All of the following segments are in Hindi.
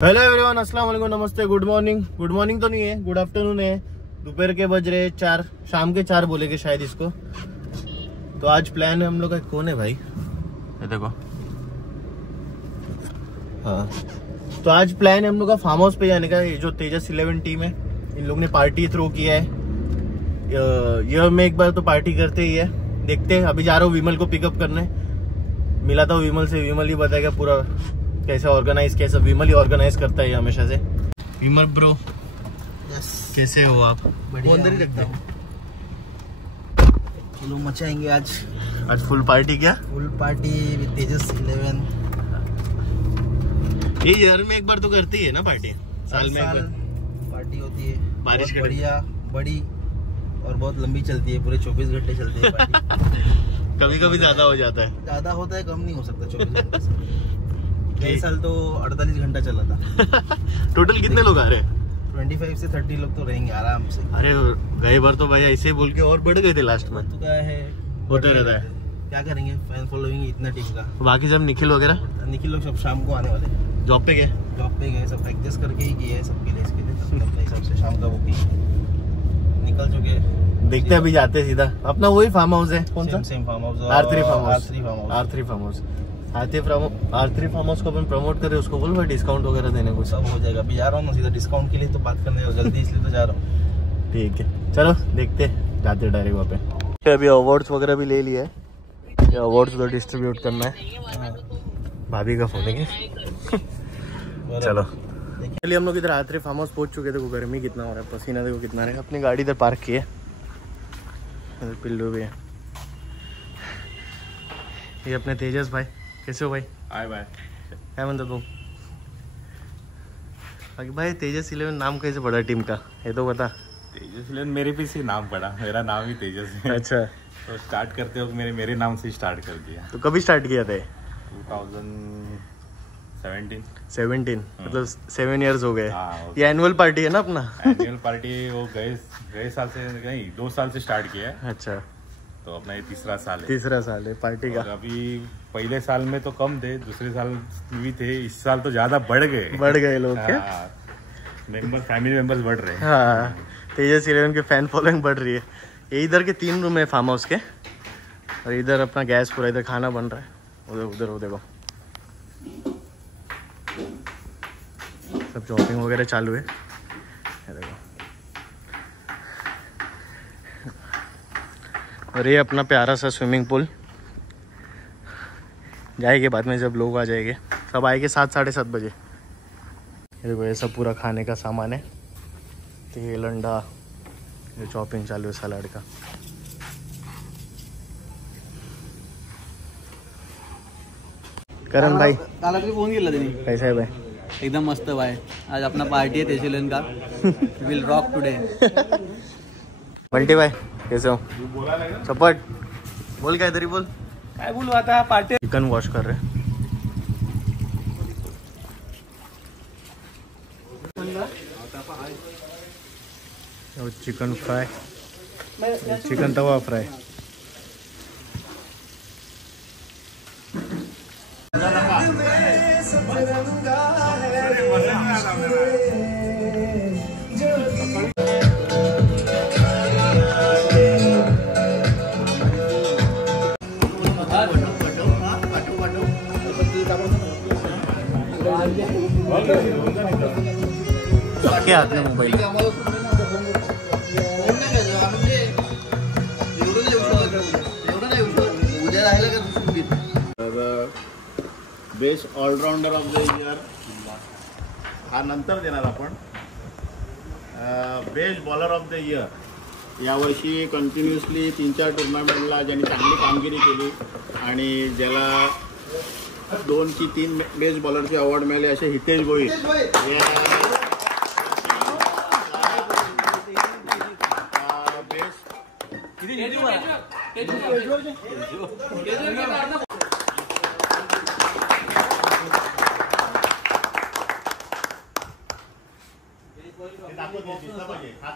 हेलो एवरीवन, अस्सलाम वालेकुम, नमस्ते, गुड मॉर्निंग। गुड मॉर्निंग तो नहीं है, गुड आफ्टरनून है। दोपहर के बज रहे 4, शाम के 4 बोलेंगे शायद इसको। तो आज प्लान है हम लोग का। कौन है भाई? ये देखो। हाँ, तो आज प्लान है हम लोग का फार्म हाउस पे जाने का। ये जो तेजस 11 टीम है, इन लोग ने पार्टी थ्रो किया है। यह में एक बार तो पार्टी करते ही है। देखते हैं, अभी जा रहा हूँ विमल को पिकअप करने। मिला था विमल से, विमल ही बताएगा पूरा कैसे ऑर्गेनाइज, कैसे विमल ही ऑर्गेनाइज करता है हमेशा से। विमल ब्रो, यस, कैसे हो आप? बढ़िया। अंदर ही रखता हूँ। चलो मचाएंगे आज फुल पार्टी। क्या फुल पार्टी विद तेजस 11। ये ईयर में एक बार तो करती है ना पार्टी, साल में एक बार पार्टी होती है। बारिश बहुत बढ़िया, बड़ी और बहुत लंबी चलती है, पूरे 24 घंटे चलती है पार्टी। कभी कभी ज्यादा हो जाता है। ज्यादा होता है, कम नहीं हो सकता 24 घंटे से। गए साल तो 48 घंटा चला था। टोटल कितने लोग आ रहे हैं? 25 से 30 लोग तो रहेंगे आराम से। अरे गए बार तो भाई ऐसे बोल के और बढ़ गए थे लास्ट में। तो क्या है, होता रहता है। क्या करेंगे, फैन फॉलोइंग इतना टीम का। बाकी सब निखिल वगैरह, निखिल लोग सब शाम को आने वाले, जॉब पे गए। जॉब पे गए, सब प्रैक्टिस करके ही किए हैं सबके लिए। इसके लिए सबने अपने हिसाब से शाम का वो की निकल चुके। देखते अभी जाते सीधा अपना वही फार्म हाउस है। कौन सा? Same farm house, R3 farm house. R3 farm house. R3 farm house. R3 farm house को अपन प्रमोट करें, उसको बोल भाई डिस्काउंट वगैरह देने को। सब हो जाएगा। अभी जा रहा हूँ ना सीधा डिस्काउंट के लिए तो बात करने जल्दी, इसलिए तो जा रहा हूँ। ठीक है, चलो देखते जाते डायरेक्ट वहाँ पे। अभी अवार्ड्स वगैरह भी ले लिया है, ये अवार्ड्स को डिस्ट्रीब्यूट करना है। भाभी का फोन है क्या? चलो चलिए, हम लोग इधर R3 फार्म हाउस पहुंच चुके थे। देखो गर्मी कितना हो रहा है, पसीना देखो कितना है। अपनी गाड़ी इधर पार्क की है, इधर पिल्लू भी है। ये अपने तेजस भाई, कैसे हो भाई? हाय भाई, क्या म्हणतो तू? बाकी भाई तेजस 11 नाम कैसे पड़ा टीम का, ये तो बता। तेजस 11 मेरे पे से नाम पड़ा, मेरा नाम ही तेजस है। अच्छा, तो स्टार्ट करते वक्त मेरे नाम से स्टार्ट कर दिया। तो कभी स्टार्ट किया था? 2017। मतलब 7 इयर्स हो गए। हाँ, ये एनुअल पार्टी है ना अपना? एनुअल पार्टी वो गए साल से नहीं, 2 साल से स्टार्ट किया है। अच्छा, तो अपना ये तीसरा साल है। तीसरा साल है पार्टी का। और अभी पहले साल में तो कम थे, दूसरे साल भी थे, इस साल तो ज्यादा बढ़ गए लोग। क्या फैमिली मेंबर्स बढ़ रहे हैं। हाँ, तेजस 11 के फैन फॉलोइंग बढ़ रही है। ये इधर के 3 रूम है फार्म हाउस के, और इधर अपना गैस पूरा, इधर खाना बन रहा है। उधर वो देखो, सब शॉपिंग वगैरह चालू है। ये देखो, और ये अपना प्यारा सा स्विमिंग पूल। जाएंगे बाद में जब लोग आ जाएंगे, सब आएंगे 7 साढ़े 7 बजे। ये देखो, ये सब पूरा खाने का सामान है, तेल अंडा, ये चॉपिंग चालू है सलाड का। करण भाई काला फोन केला त्यांनी, कैसा है भाई? एकदम मस्त भाई। आज अपना पार्टी है तेजस का, विल रॉक टुडे। बंटी भाई कैसे हो? चपट बोल, काय तरी बोल। काय बोलू आता, पार्टी। चिकन वॉश कर रहे, chicken fry, chicken tawa fry. क्या हाथ में mobile? Best all-rounder of the year हा नंतर देणार आपण. Best bowler of the year यावर्षी कंटिन्युअसली 3-4 टुर्नामेंटला ज्यांनी चांगली कामगिरी केली आणि ज्याला 2 की 3 बेस्ट बॉलरचे अवॉर्ड मिळाले असे हितेश गोहिल.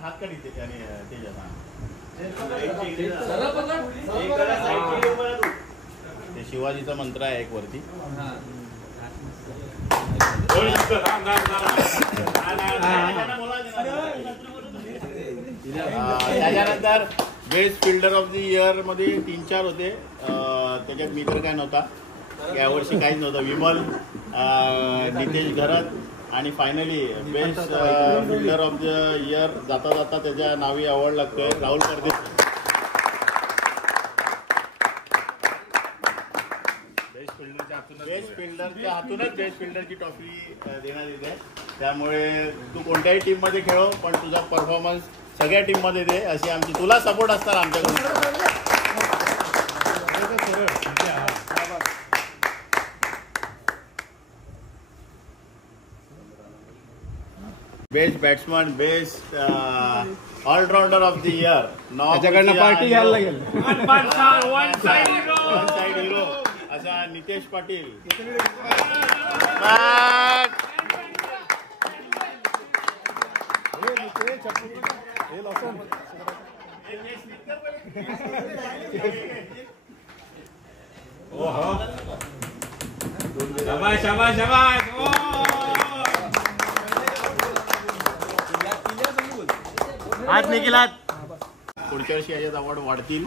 हात का दिसते त्याने ते शिवाजीचा मंत्र आहे एक वरती. त्याच्यानंतर best fielder of the year मध्ये 3-4 होते, त्याच्यात मी तर काय नव्हता, यावर्षी काहीच नव्हतं. विमल, नितेश घरत आणि finally best fielder of the year जाता जाता त्याच्या नावी अवॉर्ड लागतोय राहुल परदेशी. बेस्ट फिल्डरच्या हातूनच बेस्ट फिल्डरची ट्रॉफी देण्यात येते. त्यामुळे तू कोणत्याही टीममध्ये खेळो पण तुझा परफॉर्मन्स सगळ्या टीममध्ये दे, अशी आमची तुला सपोर्ट असतात आमच्याकडून. Best batsman, best all-rounder of the year त्याच्याकडनं पार्टी घ्यायला लागेल. वन साइड हिरो असा नितेश पाटील. शाबाश शाबाश शाबाश. आज निखिलात पुढच्या वर्षी याच्यात अवॉर्ड वाढतील,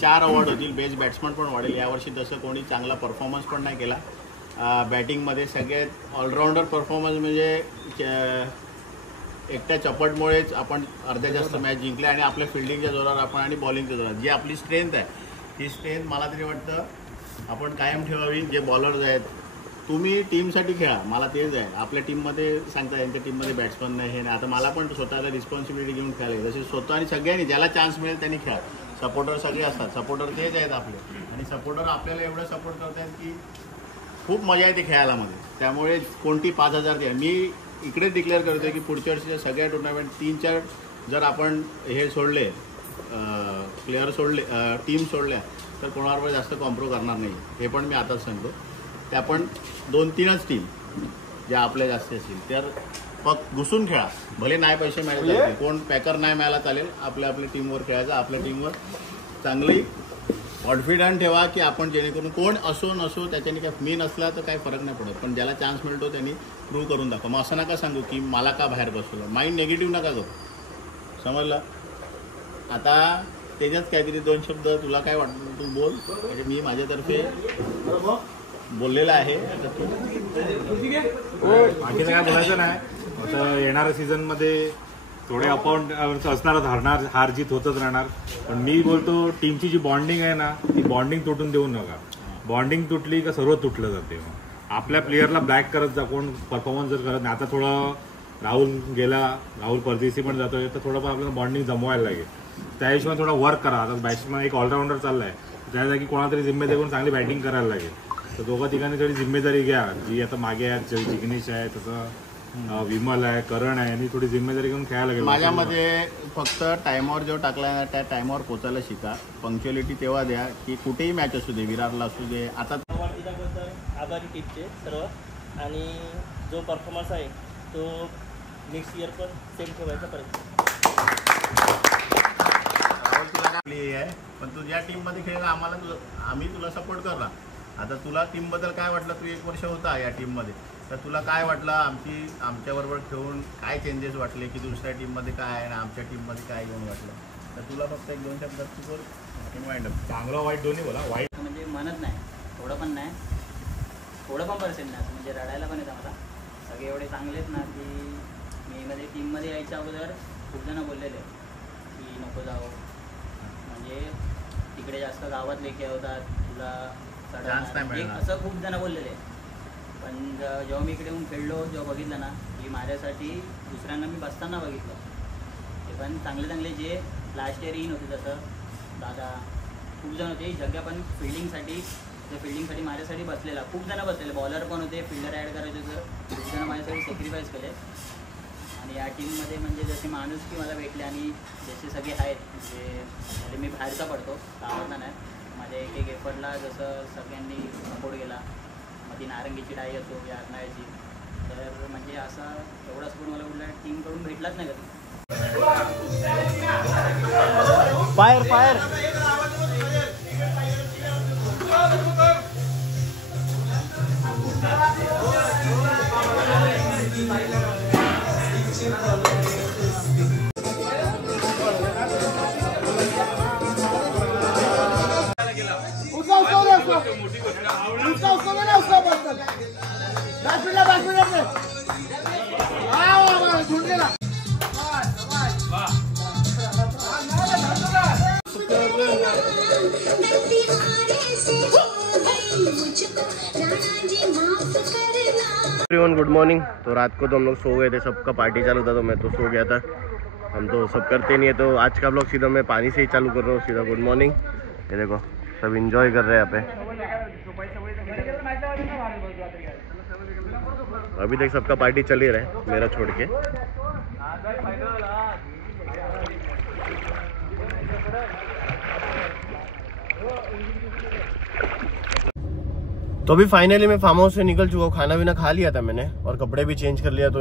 4 अवॉर्ड होतील. बेस्ट बॅट्समन पण वाढेल. यावर्षी तसं कोणी चांगला परफॉर्मन्स पण नाही केला. बॅटिंगमध्ये सगळ्यात ऑलराऊंडर परफॉर्मन्स म्हणजे एकट्या चपटमुळेच आपण अर्ध्या जास्त मॅच जिंकले आणि आपल्या फिल्डिंगच्या जोरावर आपण आणि बॉलिंगच्या जोरावर जी आपली स्ट्रेंथ आहे ती स्ट्रेंथ मला तरी वाटतं आपण कायम ठेवावी. जे बॉलर्स आहेत तुम्ही टीमसाठी खेळा, मला तेच आहे. आपल्या टीममध्ये सांगता यांच्या टीममध्ये बॅट्समन नाही हे नाही. आता मला पण स्वतःला रिस्पॉन्सिबिलिटी घेऊन खेळायला जसे स्वतः आणि सगळ्यांनी ज्याला चान्स मिळेल त्यांनी खेळा. सपोर्टर सगळे असतात, सपोर्टर तेच आहेत आपले आणि सपोर्टर आपल्याला एवढं सपोर्ट करतात की खूप मजा येते खेळायला मध्ये. त्यामुळे कोणती 5,000 द्या. मी इकडेच डिक्लेअर करतो की पुढच्या वर्षीच्या सगळ्या टुर्नामेंट 3-4 जर आपण हे सोडले, प्लेयर सोडले, टीम सोडल्या तर कोणावर जास्त कॉम्प्रो करणार नाही. हे पण मी आताच सांगतो. त्या पण 2-3च टीम ज्या आपल्या जास्त असतील तर फक्त घुसून खेळा. भले नाही पैसे मिळाले चालतील, कोण पॅकर नाही मिळाला चालेल, आपल्या टीमवर खेळायचं. आपल्या टीमवर चांगली कॉन्फिडंट ठेवा की आपण जेणेकरून कोण असो नसो त्याच्याने काय मी नसला तर काही फरक नाही पडत, पण ज्याला चान्स मिळतो त्यांनी प्रूव्ह करून दाखवा. मग असं नका सांगू की मला का बाहेर बसवलं. माइंड निगेटिव्ह नका करू, समजलं. आता त्याच्यात काहीतरी 2 शब्द तुला काय वाटतं तू बोल, म्हणजे मी माझ्यातर्फे बोललेलं आहे. बाकीचं काय बोलायचं नाही. आता येणाऱ्या सीझनमध्ये थोडे अपॉइंट असणार, हार जीत होतच राहणार. पण मी बोलतो टीमची जी बॉन्डिंग आहे ना ती बॉन्डिंग तुटून देऊ नका. बॉन्डिंग तुटली का सर्व तुटलं जाते. आपल्या प्लेयरला ब्लॅक करत जा कोण परफॉर्मन्स जर करत नाही. आता थोडं राहुल गेला, राहुल परदेशी पण जातोय तर थोडंफार आपल्याला बॉन्डिंग जमवायला लागेल. त्या हिशोबाने थोडा वर्क करा. आता बॅट्समॅन एक ऑलराऊंडर चाललाय, त्या जागी कोणातरी जिम्मेदारी करून चांगली बॅटिंग करायला लागेल. तर दोघं तिघांनी थोडी जिम्मेदारी घ्या. जी आता मागे आहे, जिग्नेश आहे, तसं विमल आहे, करण आहे, यांनी थोडी जिम्मेदारी घेऊन खेळायला लागेल. माझ्यामध्ये फक्त टायमावर जो टाकला ना त्या टायमावर पोचायला शिका. पंक्च्युअलिटी तेव्हा द्या की कुठेही मॅच असू दे, विरारला असू दे. आता आभारी टीमचे सर्व, आणि जो परफॉर्मन्स आहे तो नेक्स्ट इयर पण सेम ठेवायचा प्रयत्न आहे. पण तू ज्या टीममध्ये खेळला आम्ही तुला सपोर्ट करणार. आता तुला टीमबद्दल काय वाटलं, तू 1 वर्ष होता या टीममध्ये, तर तुला काय वाटलं आमच्याबरोबर खेळून काय चेंजेस वाटले की दुसऱ्या टीममध्ये काय आहे आणि आमच्या टीममध्ये काय घेऊन वाटलं. तर तुला फक्त 1-2 शब्दात तू बोल. वाईंड चांगलं वाईट दोन्ही बोला. वाईट म्हणजे म्हणत नाही, थोडं पण नाही, थोडं पण पर्सेंट नाही, म्हणजे रडायला पण येतं मला. सगळे एवढे चांगलेच ना की मी टीममध्ये यायच्या अगोदर खूप जण बोललेले की नको जाऊ, म्हणजे तिकडे जास्त गावात लेके होतात तुला असं खूप जण बोललेले. पण जेव्हा मी इकडे येऊन खेळलो, जेव्हा बघितलं ना की माझ्यासाठी दुसऱ्यांना मी बसताना बघितलं, ते पण चांगले जे लास्ट इयर येईन होते, जसं दादा खूप जण होते. जग्गा पण फिल्डिंगसाठी माझ्यासाठी बसलेला, खूप जण बसलेले. बॉलर पण होते, फिल्डर ॲड करायचे होतं, खूप जण माझ्यासाठी सॅक्रिफाईस केले. आणि या टीममध्ये म्हणजे जसे माणूस की मला भेटले आणि जसे सगळे आहेत म्हणजे मी बाहेरचा पडतो आवडणार नाही. माझ्या एक एफर्टला जसं सगळ्यांनी सपोर्ट केला, मग ती नारंगीची डाई असो या आरणाची, तर म्हणजे असा एवढा सपोर्ट मला कुठल्या टीमकडून भेटलाच नाही कधी. Fire fire good morning. तो रात को तो हम लोग सो गए थे, सबका पार्टी चालू था तो मैं तो सो गया था। हम तो सब करते नहीं है, तो आज का ब्लॉग सीधा मैं पानी से ही चालू कर रहा हूँ। सीधा गुड मॉर्निंग। ये देखो सब इंजॉय कर रहे हैं यहाँ पे। अभी तक सबका पार्टी चल ही रहा है, मेरा छोड़ के। तो अभी फाइनली मैं फार्म हाउस से निकल चुका हूँ। खाना वाना खा लिया था मैंने और कपड़े भी चेंज कर लिया। तो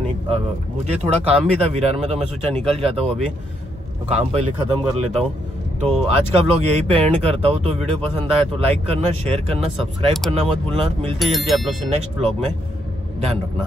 मुझे थोड़ा काम भी था विरार में, तो मैं सोचा निकल जाता हूँ अभी, तो काम पहले खत्म कर लेता हूँ। तो आज का ब्लॉग यहीं पे एंड करता हूँ। तो वीडियो पसंद आया तो लाइक करना, शेयर करना, सब्सक्राइब करना मत भूलना। मिलते जल्दी आप लोग से नेक्स्ट ब्लॉग में। ध्यान रखना।